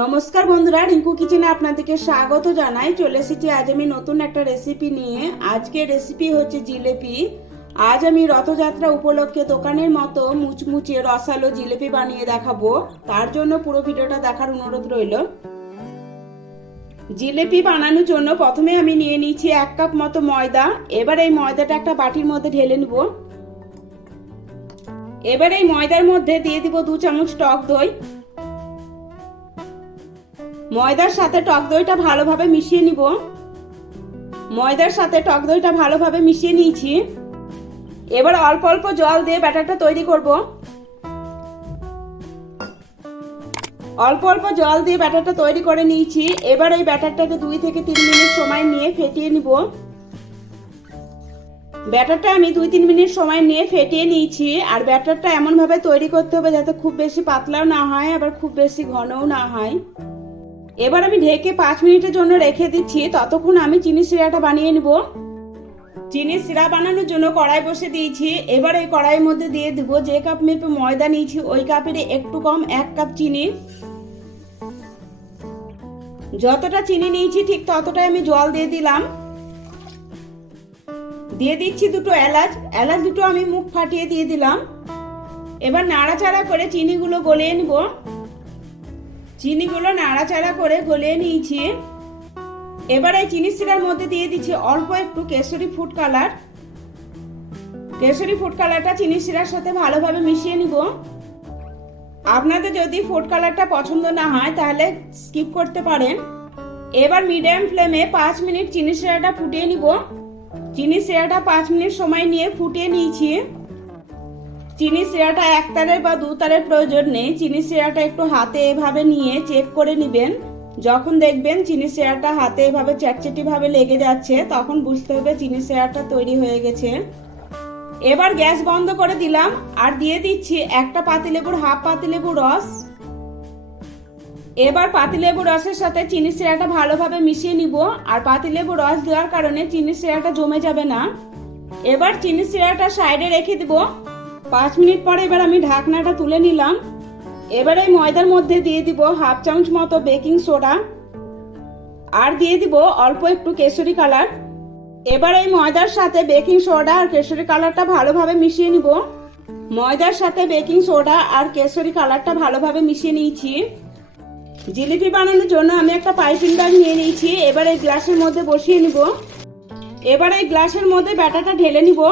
নমস্কার বন্ধুরা, রিঙ্কু কিচেনে আপনাদেরকে স্বাগত জানাই। চলে এসেছি আজ আমি নতুন একটা রেসিপি নিয়ে। আজকে রেসিপি হচ্ছে জিলেপি। আজ আমি রথযাত্রা উপলক্ষে দোকানের মতো মুচমুচে রসালো জিলেপি বানিয়ে দেখাবো। তার জন্য পুরো ভিডিওটা দেখার অনুরোধ রইল। জিলেপি বানানোর জন্য প্রথমে আমি নিয়ে নিয়েছি 1 কাপ মতো ময়দা। এবার এই ময়দাটা একটা বাটির মধ্যে ঢেলে নেব। এবার এই ময়দার মধ্যে দিয়ে দিব 2 চামচ টক দই। ময়দার সাথে টক দইটা ভালোভাবে মিশিয়ে নিব। ময়দার সাথে টক দইটা ভালোভাবে মিশিয়ে নিয়েছি। এবার অল্প অল্প জল দিয়ে ব্যাটারটা তৈরি করব। অল্প অল্প জল দিয়ে ব্যাটারটা তৈরি করে নিয়েছি। এবার এই ব্যাটারটাকে 2 থেকে 3 মিনিট সময় নিয়ে ফেটিয়ে নিব। ব্যাটারটা আমি 2-3 মিনিট সময় নিয়ে ফেটিয়ে নিয়েছি। আর ব্যাটারটা এমনভাবে তৈরি করতে হবে যাতে খুব বেশি পাতলাও না হয়, আবার খুব বেশি ঘনও না হয়। এবার আমি ঢেকে 5 মিনিটের জন্য রেখে দিচ্ছি। ততক্ষণ আমি চিনি সিরাটা বানিয়ে নিব। চিনি সিরা বানানোর জন্য কড়াই বসে দিয়েছি। এবার এই কড়াইয়ের মধ্যে দিয়ে দিব যে কাপ মেপে ময়দা নিয়েছি ওই কাপের একটু কম 1 কাপ চিনি। যতটা চিনি নিয়েছি ঠিক ততটাই আমি জল দিয়ে দিলাম। দিয়ে দিচ্ছি 2টো এলাচ। এলাচ দুটো আমি মুখ ফাটিয়ে দিয়ে দিলাম। এবার নাড়াচাড়া করে চিনিগুলো গলিয়ে নিব। চিনিগুলো নাড়াচাড়া করে গলিয়ে নিয়েছি। এবার এই চিনি সিরার মধ্যে দিয়ে দিচ্ছি অল্প একটু Kesari food colour. Kesari food কালারটা চিনি সিরার সাথে ভালোভাবে মিশিয়ে নিব। আপনাদের যদি ফুড কালারটা পছন্দ না হয় তাহলে স্কিপ করতে পারেন। এবার মিডিয়াম ফ্লেমে 5 মিনিট চিনি সিরাটা ফুটিয়ে নিব। চিনি সিরাটা 5 মিনিট সময় নিয়ে ফুটিয়ে নিয়েছি। চিনি সিরাটা 1 তারের বা 2 তারের প্রয়োজন নেই। চিনি সিরাটা একটু হাতে এভাবে নিয়ে চেক করে নেবেন। যখন দেখবেন চিনি সিরাটা হাতে এভাবে চ্যাটচ্যাটি ভাবে লেগে যাচ্ছে তখন বুঝতে হবে চিনি সিরাটা তৈরি হয়ে গেছে। এবার গ্যাস বন্ধ করে দিলাম আর দিয়ে দিচ্ছি একটা পাতিলেবুর হাফ পাতিলেবু রস। এবার পাতিলেবু রসের সাথে চিনি সিরাটা ভালোভাবে মিশিয়ে নিব। আর পাতিলেবু রস দেওয়ার কারণে চিনি সিরাটা জমে যাবে না। এবার চিনি সিরাটা সাইডে রেখে দেব। 5 মিনিট পরে এবার আমি ঢাকনাটা তুলে নিলাম। এবার এই ময়দার মধ্যে দিয়ে দিব হাফ চামচ মতো বেকিং সোডা আর দিয়ে দিব অল্প একটু কেশরি কালার। এবার এই ময়দার সাথে বেকিং সোডা আর কেশরি কালারটা ভালোভাবে মিশিয়ে নিব। ময়দার সাথে বেকিং সোডা আর কেশরি কালারটা ভালোভাবে মিশিয়ে নিয়েছি। জিলিপি বানানোর জন্য আমি একটা পাইপিং ব্যাগ নিয়ে নিয়েছি। এবার এই গ্লাসের মধ্যে বসিয়ে নিব। এবার এই গ্লাসের মধ্যে ব্যাটারটা ঢেলে নিব।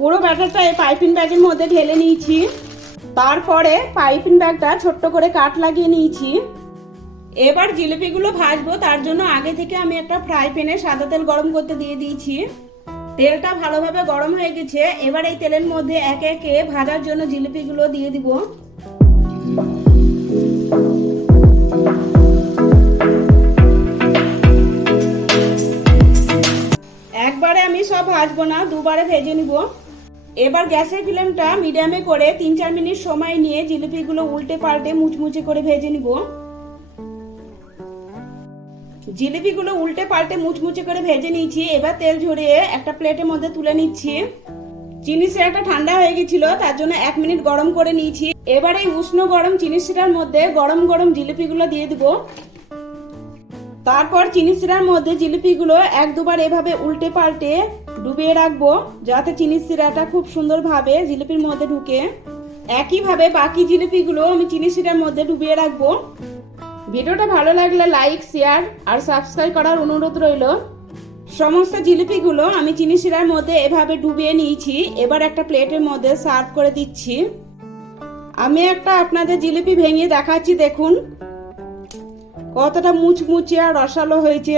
পুরো ব্যাটারটা এই পাইপিং ব্যাগের মধ্যে ঢেলে নিয়েছি। তারপরে পাইপিং ব্যাগটা ছোট্ট করে কাট লাগিয়ে নিয়েছি। এবার জিলিপিগুলো ভাজবো। তার জন্য আগে থেকে আমি একটা ফ্রাই প্যানে সাদা তেল গরম করতে দিয়ে দিয়েছি। তেলটা ভালোভাবে গরম হয়ে গেছে। এবার এই তেলের মধ্যে একে একে ভাজার জন্য জিলিপিগুলো দিয়ে দিব। একবারে আমি সব ভাজবো না, দুবারে ভেজে নিব। এবার গ্যাসের ফ্লেমটা মিডিয়ামে করে 3-4 মিনিট সময় নিয়ে জিলিপিগুলো উল্টে পাল্টে মুচমুচে করে ভেজে নিব। জিলিপিগুলো উল্টে পাল্টে মুচমুচে করে ভেজে নিয়েছি। এবার তেল ঝরিয়ে একটা প্লেটের মধ্যে তুলে নিচ্ছি। চিনি সিরাটা ঠান্ডা হয়ে গেছিল, তার জন্য 1 মিনিট গরম করে নিয়েছি। এবার এই উষ্ণ গরম চিনি সিরার মধ্যে গরম গরম জিলিপিগুলো দিয়ে দিব। তারপর চিনি সিরার মধ্যে জিলিপিগুলো 1-2 বার এভাবে উল্টে পাল্টে ডুবিয়ে রাখবো যাতে চিনি সিরাটা খুব সুন্দরভাবে জিলিপির মধ্যে ঢুকে। একইভাবে বাকি জিলিপিগুলো আমি চিনি সিরার মধ্যে ডুবিয়ে রাখবো। ভিডিওটা ভালো লাগলে লাইক, শেয়ার আর সাবস্ক্রাইব করার অনুরোধ রইল। সমস্ত জিলিপিগুলো আমি চিনি সিরার মধ্যে এভাবে ডুবিয়ে নিয়েছি। এবার একটা প্লেটের মধ্যে সার্ভ করে দিচ্ছি। আমি একটা আপনাদের জিলিপি ভেঙে দেখাচ্ছি, দেখুন কতটা মুচমুচে আর রসালো হয়েছে।